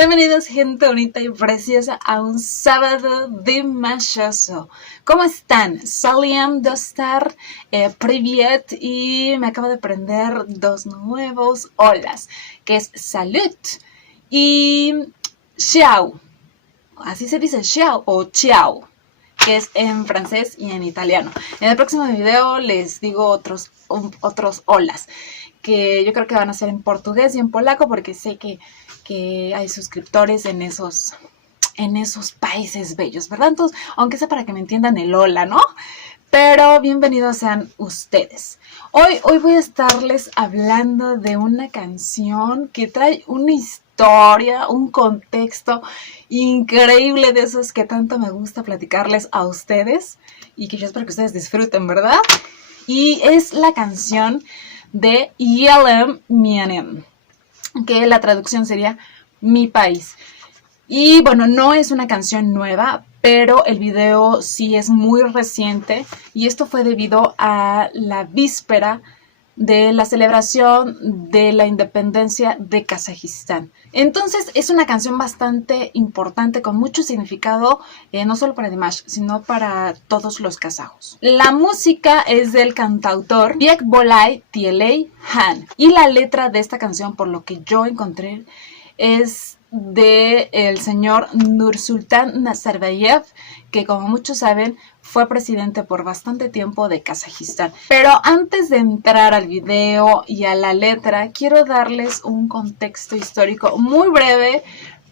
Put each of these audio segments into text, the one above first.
Bienvenidos gente bonita y preciosa a un sábado dimashoso. ¿Cómo están? Salam dostar, privyet, y me acabo de aprender dos nuevos holas, que es salut y ciao. Así se dice ciao o ciao, que es en francés y en italiano. En el próximo video les digo otros holas, que yo creo que van a ser en portugués y en polaco, porque sé que hay suscriptores en esos países bellos, ¿verdad? Entonces, aunque sea para que me entiendan el hola, ¿no? Pero bienvenidos sean ustedes. Hoy voy a estarles hablando de una canción que trae una historia, un contexto increíble, de esos que tanto me gusta platicarles a ustedes y que yo espero que ustedes disfruten, ¿verdad? Y es la canción de Yelem Mianem, que la traducción sería Mi País. Y bueno, no es una canción nueva, pero el video sí es muy reciente, y esto fue debido a la víspera de la celebración de la independencia de Kazajistán. Entonces es una canción bastante importante, con mucho significado, no solo para Dimash, sino para todos los kazajos. La música es del cantautor Bekbolay Tieley Han, y la letra de esta canción, por lo que yo encontré, es de el señor Nursultan Nazarbayev, que como muchos saben fue presidente por bastante tiempo de Kazajistán. Pero antes de entrar al video y a la letra, quiero darles un contexto histórico muy breve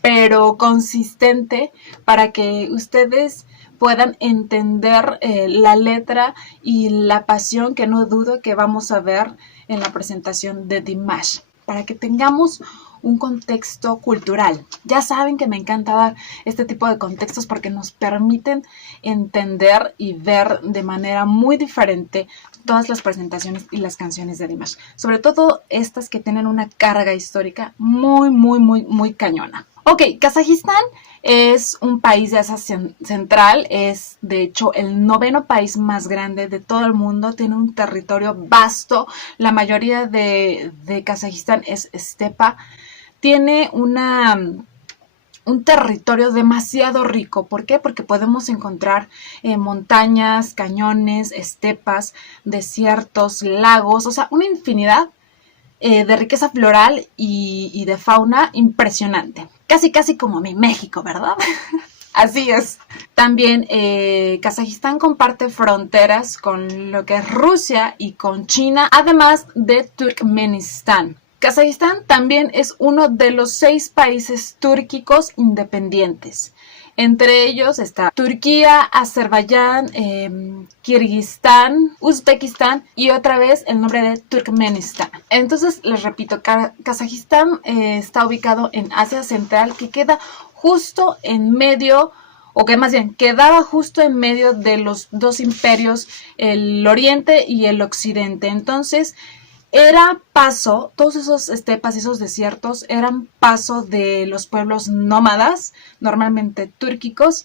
pero consistente, para que ustedes puedan entender la letra y la pasión que no dudo que vamos a ver en la presentación de Dimash, para que tengamos un contexto cultural. Ya saben que me encanta dar este tipo de contextos porque nos permiten entender y ver de manera muy diferente todas las presentaciones y las canciones de Dimash, sobre todo estas que tienen una carga histórica muy cañona. Ok, Kazajistán es un país de Asia Central, es de hecho el 9º país más grande de todo el mundo, tiene un territorio vasto, la mayoría de Kazajistán es estepa, tiene un territorio demasiado rico. ¿Por qué? Porque podemos encontrar montañas, cañones, estepas, desiertos, lagos, o sea, una infinidad de riqueza floral y de fauna impresionante. Casi como mi México, ¿verdad? Así es. También Kazajistán comparte fronteras con lo que es Rusia y con China, además de Turkmenistán. Kazajistán también es uno de los 6 países túrquicos independientes. Entre ellos está Turquía, Azerbaiyán, Kirguistán, Uzbekistán y otra vez el nombre de Turkmenistán. Entonces, les repito, Kazajistán está ubicado en Asia Central, que queda justo en medio, o que más bien quedaba justo en medio de los dos imperios, el oriente y el occidente. Entonces, era paso, todos esos estepas y esos desiertos eran paso de los pueblos nómadas, normalmente túrquicos,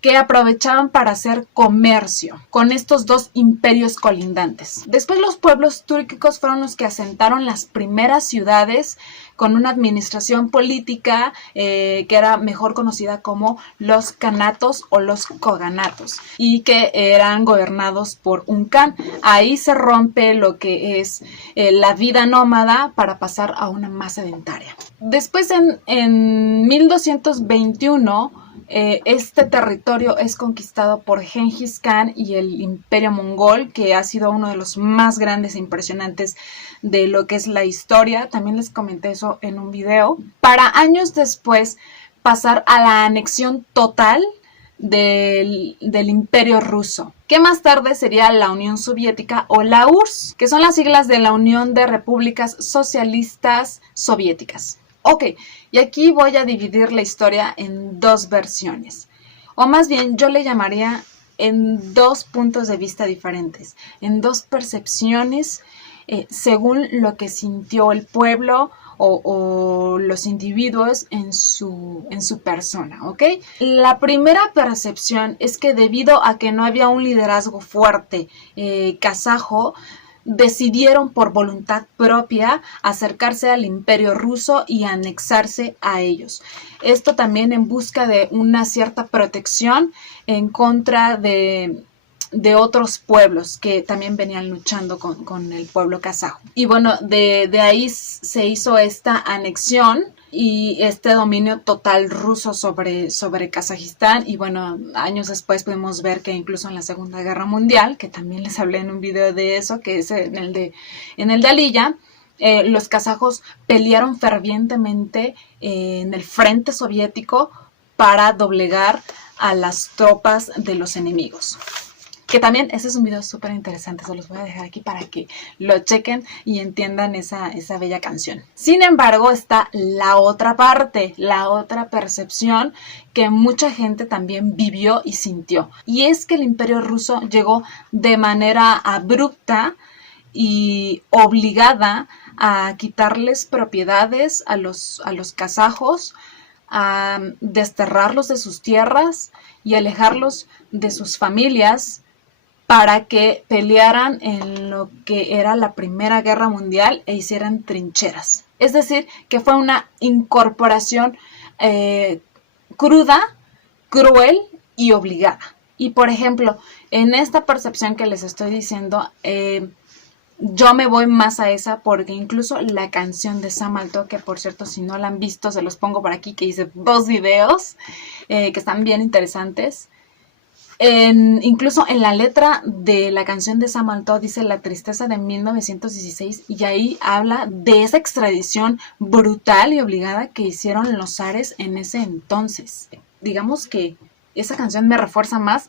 que aprovechaban para hacer comercio con estos dos imperios colindantes. Después los pueblos túrquicos fueron los que asentaron las primeras ciudades con una administración política que era mejor conocida como los kanatos o los koganatos, y que eran gobernados por un khan. Ahí se rompe lo que es la vida nómada para pasar a una más sedentaria. Después en 1221 este territorio es conquistado por Gengis Khan y el Imperio Mongol, que ha sido uno de los más grandes e impresionantes de lo que es la historia. También les comenté eso en un video. Para años después pasar a la anexión total del Imperio Ruso, que más tarde sería la Unión Soviética o la URSS, que son las siglas de la Unión de Repúblicas Socialistas Soviéticas. Ok, y aquí voy a dividir la historia en dos versiones, o más bien yo le llamaría en dos puntos de vista diferentes, en dos percepciones según lo que sintió el pueblo o los individuos en su persona, ¿ok? La primera percepción es que debido a que no había un liderazgo fuerte kazajo, decidieron por voluntad propia acercarse al Imperio ruso y anexarse a ellos. Esto también en busca de una cierta protección en contra de otros pueblos que también venían luchando con el pueblo kazajo. Y bueno, de ahí se hizo esta anexión y este dominio total ruso sobre Kazajistán. Y bueno, años después pudimos ver que incluso en la Segunda Guerra Mundial, que también les hablé en un video de eso, que es en el de Aliyah, los kazajos pelearon fervientemente en el frente soviético para doblegar a las tropas de los enemigos. Que también ese es un video súper interesante, se los voy a dejar aquí para que lo chequen y entiendan esa bella canción. Sin embargo, está la otra parte, la otra percepción que mucha gente también vivió y sintió. Y es que el Imperio ruso llegó de manera abrupta y obligada a quitarles propiedades a los kazajos, a desterrarlos de sus tierras y alejarlos de sus familias para que pelearan en lo que era la Primera Guerra Mundial e hicieran trincheras. Es decir, que fue una incorporación cruda, cruel y obligada. Y por ejemplo, en esta percepción que les estoy diciendo, yo me voy más a esa porque incluso la canción de Sam Alto, que por cierto si no la han visto se los pongo por aquí, que hice 2 videos que están bien interesantes. Incluso en la letra de la canción de Sam Alto dice la tristeza de 1916 y ahí habla de esa extradición brutal y obligada que hicieron los zares en ese entonces. Digamos que esa canción me refuerza más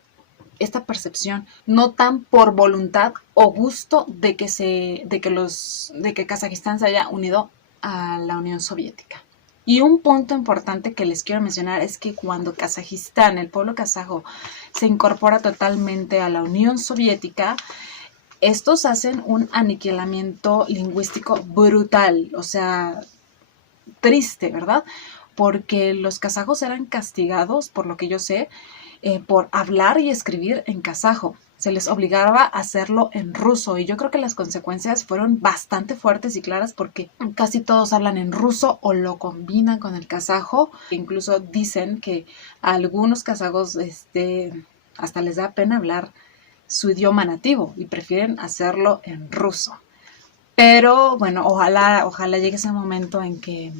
esta percepción, no tan por voluntad o gusto de que Kazajistán se haya unido a la Unión Soviética. Y un punto importante que les quiero mencionar es que cuando Kazajistán, el pueblo kazajo, se incorpora totalmente a la Unión Soviética, estos hacen un aniquilamiento lingüístico brutal, o sea, triste, ¿verdad? Porque los kazajos eran castigados, por lo que yo sé, por hablar y escribir en kazajo. Se les obligaba a hacerlo en ruso y yo creo que las consecuencias fueron bastante fuertes y claras porque casi todos hablan en ruso o lo combinan con el kazajo. Incluso dicen que a algunos kazajos hasta les da pena hablar su idioma nativo y prefieren hacerlo en ruso. Pero bueno, ojalá llegue ese momento en que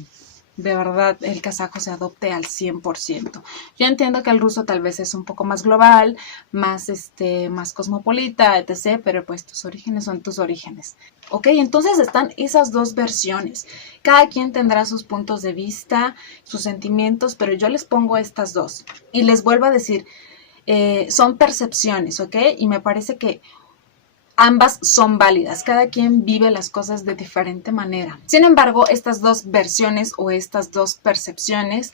de verdad el kazajo se adopte al 100%. Yo entiendo que el ruso tal vez es un poco más global, más cosmopolita, etc., pero pues tus orígenes son tus orígenes. Ok, entonces están esas 2 versiones. Cada quien tendrá sus puntos de vista, sus sentimientos, pero yo les pongo estas 2. Y les vuelvo a decir, son percepciones, ¿ok? Y me parece que ambas son válidas, cada quien vive las cosas de diferente manera. Sin embargo, estas 2 versiones o estas 2 percepciones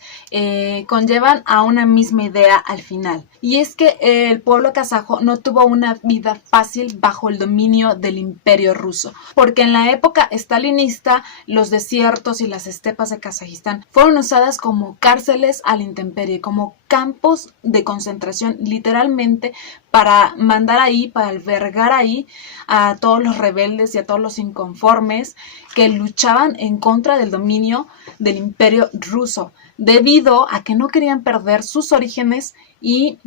conllevan a una misma idea al final. Y es que el pueblo kazajo no tuvo una vida fácil bajo el dominio del Imperio ruso, porque en la época estalinista los desiertos y las estepas de Kazajistán fueron usadas como cárceles a la intemperie, como campos de concentración, literalmente para mandar ahí, para albergar ahí a todos los rebeldes y a todos los inconformes que luchaban en contra del dominio del Imperio ruso, debido a que no querían perder sus orígenes y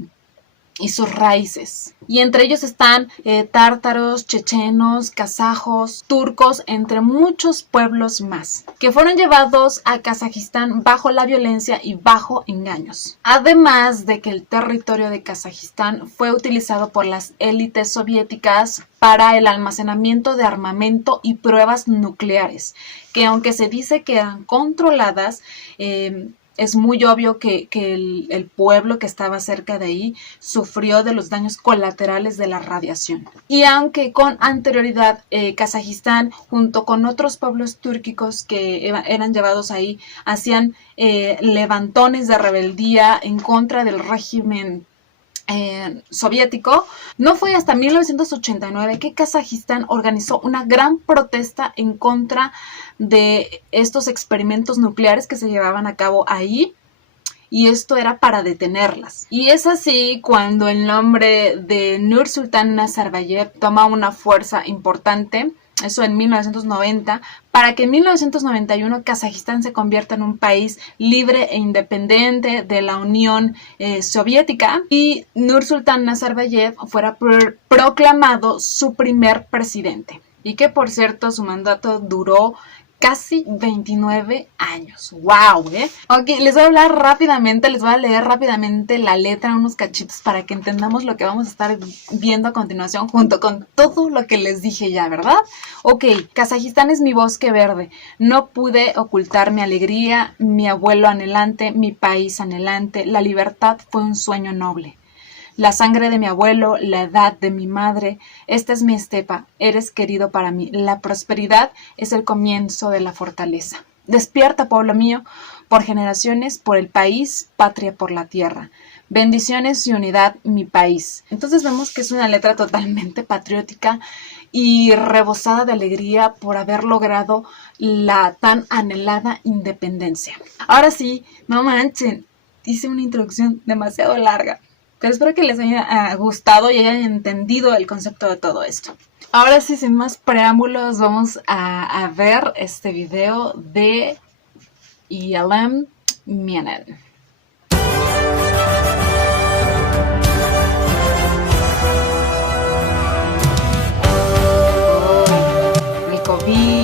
sus raíces. Y entre ellos están tártaros, chechenos, kazajos, turcos, entre muchos pueblos más, que fueron llevados a Kazajistán bajo la violencia y bajo engaños. Además de que el territorio de Kazajistán fue utilizado por las élites soviéticas para el almacenamiento de armamento y pruebas nucleares, que aunque se dice que eran controladas, es muy obvio que el pueblo que estaba cerca de ahí sufrió de los daños colaterales de la radiación. Y aunque con anterioridad Kazajistán, junto con otros pueblos túrquicos que eran llevados ahí, hacían levantones de rebeldía en contra del régimen soviético, no fue hasta 1989 que Kazajistán organizó una gran protesta en contra de estos experimentos nucleares que se llevaban a cabo ahí y esto era para detenerlas. Y es así cuando el nombre de Nursultán Nazarbayev toma una fuerza importante, eso en 1990, para que en 1991 Kazajistán se convierta en un país libre e independiente de la Unión Soviética y Nursultán Nazarbayev fuera proclamado su primer presidente. Y que, por cierto, su mandato duró casi 29 años. ¡Wow! Ok, les voy a hablar rápidamente, les voy a leer rápidamente la letra, unos cachitos para que entendamos lo que vamos a estar viendo a continuación junto con todo lo que les dije ya, ¿verdad? Ok, Kazajistán es mi bosque verde. No pude ocultar mi alegría, mi abuelo anhelante, mi país anhelante. La libertad fue un sueño noble. La sangre de mi abuelo, la edad de mi madre, esta es mi estepa, eres querido para mí. La prosperidad es el comienzo de la fortaleza. Despierta, pueblo mío, por generaciones, por el país, patria por la tierra. Bendiciones y unidad, mi país. Entonces vemos que es una letra totalmente patriótica y rebosada de alegría por haber logrado la tan anhelada independencia. Ahora sí, no manchen, hice una introducción demasiado larga. Pero espero que les haya gustado y hayan entendido el concepto de todo esto. Ahora sí, sin más preámbulos, vamos a ver este video de Eylem Mienen. El COVID.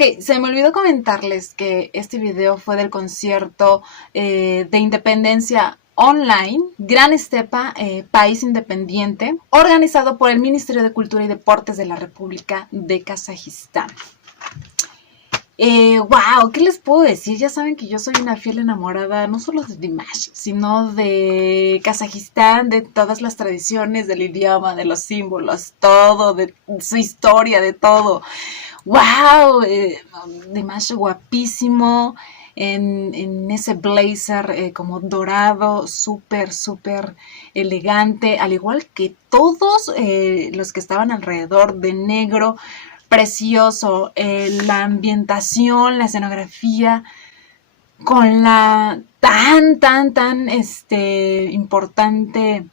Ok, se me olvidó comentarles que este video fue del concierto de independencia online, Gran Stepa, País Independiente, organizado por el Ministerio de Cultura y Deportes de la República de Kazajistán. Wow, ¿qué les puedo decir? Ya saben que yo soy una fiel enamorada no solo de Dimash, sino de Kazajistán, de todas las tradiciones, del idioma, de los símbolos, todo, de su historia, de todo. Wow, Dimash guapísimo, en ese blazer como dorado, súper elegante, al igual que todos los que estaban alrededor de negro, precioso, la ambientación, la escenografía, con la tan importante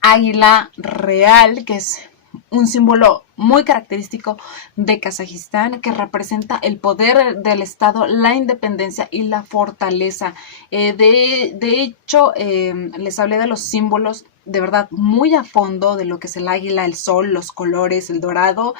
águila real, que es un símbolo muy característico de Kazajistán, que representa el poder del Estado, la independencia y la fortaleza. De hecho, les hablé de los símbolos de verdad muy a fondo, de lo que es el águila, el sol, los colores, el dorado,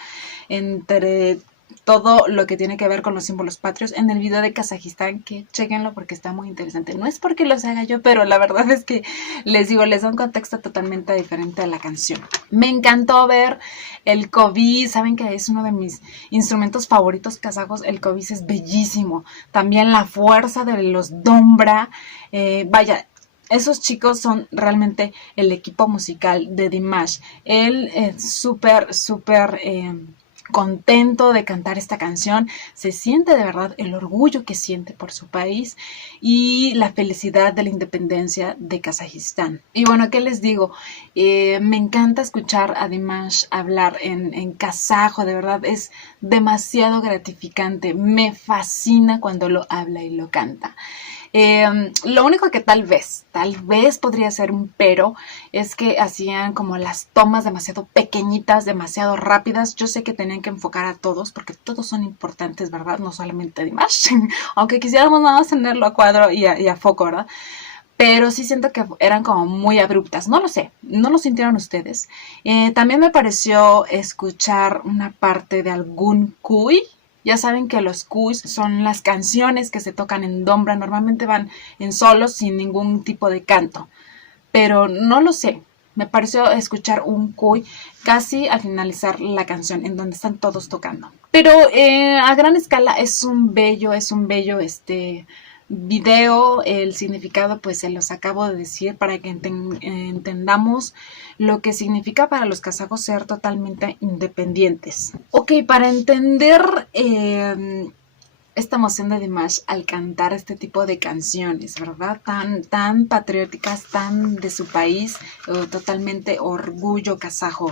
entre todo lo que tiene que ver con los símbolos patrios en el video de Kazajistán, que chequenlo porque está muy interesante. No es porque los haga yo, pero la verdad es que les digo, les da un contexto totalmente diferente a la canción. Me encantó ver el kovis, saben que es uno de mis instrumentos favoritos kazajos, el kovis es bellísimo. También la fuerza de los dombra, vaya, esos chicos son realmente el equipo musical de Dimash. Él es súper contento de cantar esta canción, se siente de verdad el orgullo que siente por su país y la felicidad de la independencia de Kazajistán. Y bueno, ¿qué les digo? Me encanta escuchar a Dimash hablar en kazajo, de verdad es demasiado gratificante, me fascina cuando lo habla y lo canta. Lo único que tal vez podría ser un pero es que hacían como las tomas demasiado pequeñitas, demasiado rápidas. Yo sé que tenían que enfocar a todos porque todos son importantes, ¿verdad? No solamente Dimash, aunque quisiéramos nada más tenerlo a cuadro y a foco, ¿verdad? Pero sí siento que eran como muy abruptas. No lo sé, ¿no lo sintieron ustedes? También me pareció escuchar una parte de algún cuy. Ya saben que los kuys son las canciones que se tocan en dombra, normalmente van en solos sin ningún tipo de canto, pero no lo sé, me pareció escuchar un kuy casi al finalizar la canción en donde están todos tocando. Pero a gran escala es un bello video, el significado pues se los acabo de decir para que entendamos lo que significa para los kazajos ser totalmente independientes. Ok, para entender esta emoción de Dimash al cantar este tipo de canciones, ¿verdad? Tan patrióticas, tan de su país, totalmente orgullo kazajo.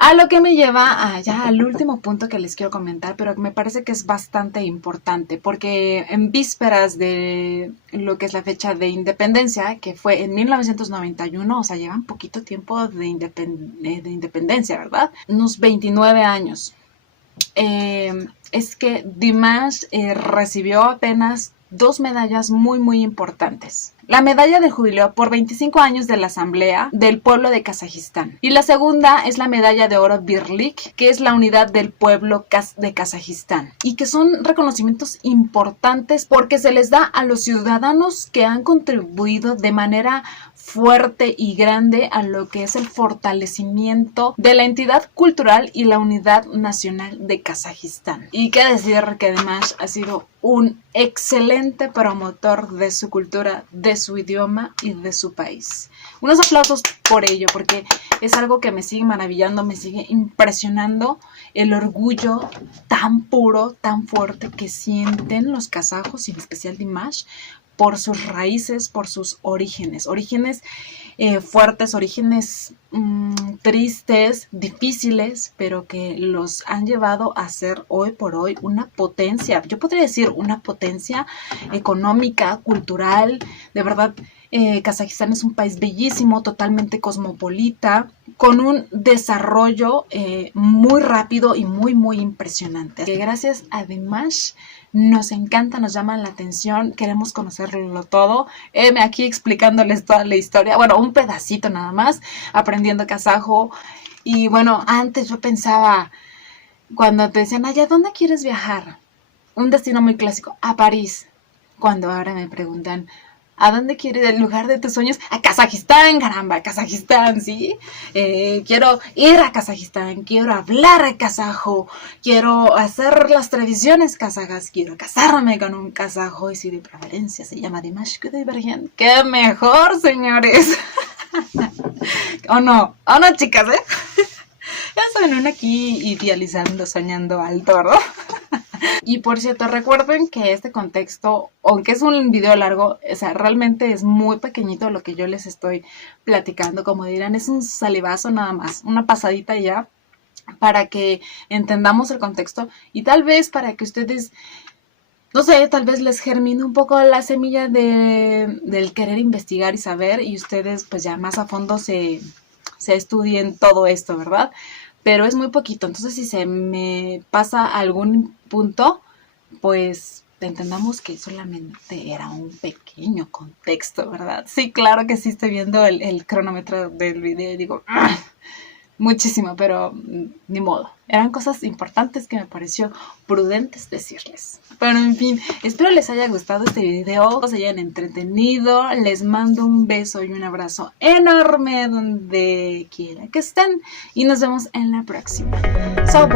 A lo que me lleva ya al último punto que les quiero comentar, pero me parece que es bastante importante, porque en vísperas de lo que es la fecha de independencia, que fue en 1991, o sea, llevan poquito tiempo de independencia, ¿verdad? Unos 29 años. Es que Dimash recibió apenas 2 medallas muy importantes. La medalla del jubileo por 25 años de la Asamblea del Pueblo de Kazajistán. Y la segunda es la medalla de oro Birlik, que es la unidad del pueblo de Kazajistán. Y que son reconocimientos importantes porque se les da a los ciudadanos que han contribuido de manera fuerte y grande a lo que es el fortalecimiento de la entidad cultural y la unidad nacional de Kazajistán. Y qué decir que además ha sido un excelente promotor de su cultura, de su idioma y de su país. Unos aplausos por ello, porque es algo que me sigue maravillando, me sigue impresionando el orgullo tan puro, tan fuerte que sienten los kazajos y en especial Dimash por sus raíces, por sus orígenes fuertes, orígenes tristes, difíciles, pero que los han llevado a ser hoy por hoy una potencia, yo podría decir una potencia económica, cultural, de verdad. Kazajistán es un país bellísimo, totalmente cosmopolita, con un desarrollo muy rápido y muy impresionante. Gracias a Dimash nos encanta, nos llama la atención, queremos conocerlo todo. Aquí explicándoles toda la historia, bueno, un pedacito nada más, aprendiendo kazajo. Y bueno, antes yo pensaba, Cuando te decían, ¿a dónde quieres viajar? Un destino muy clásico, a París. Cuando ahora me preguntan, ¿a dónde quieres el lugar de tus sueños? A Kazajistán, caramba, Kazajistán, ¿sí? Quiero ir a Kazajistán, quiero hablar kazajo, quiero hacer las tradiciones kazajas, quiero casarme con un kazajo y si de preferencia se llama Dimash Kudaibergen. ¡Qué mejor, señores! ¿O no? ¿O no, chicas, Ya saben, uno aquí idealizando, soñando alto, ¿verdad? Y por cierto, recuerden que este contexto, aunque es un video largo, o sea, realmente es muy pequeñito lo que yo les estoy platicando. Como dirán, es un salivazo nada más, una pasadita ya, para que entendamos el contexto y tal vez para que ustedes, no sé, tal vez les germine un poco la semilla del querer investigar y saber y ustedes pues ya más a fondo se estudien todo esto, ¿verdad? Pero es muy poquito, entonces si se me pasa algún punto, pues entendamos que solamente era un pequeño contexto, ¿verdad? Sí, claro que sí estoy viendo el cronómetro del video y digo, ¡ah! Muchísimo, pero ni modo. Eran cosas importantes que me pareció prudentes decirles. Pero en fin, espero les haya gustado este video, se hayan entretenido. Les mando un beso y un abrazo enorme donde quiera que estén. Y nos vemos en la próxima. Chao.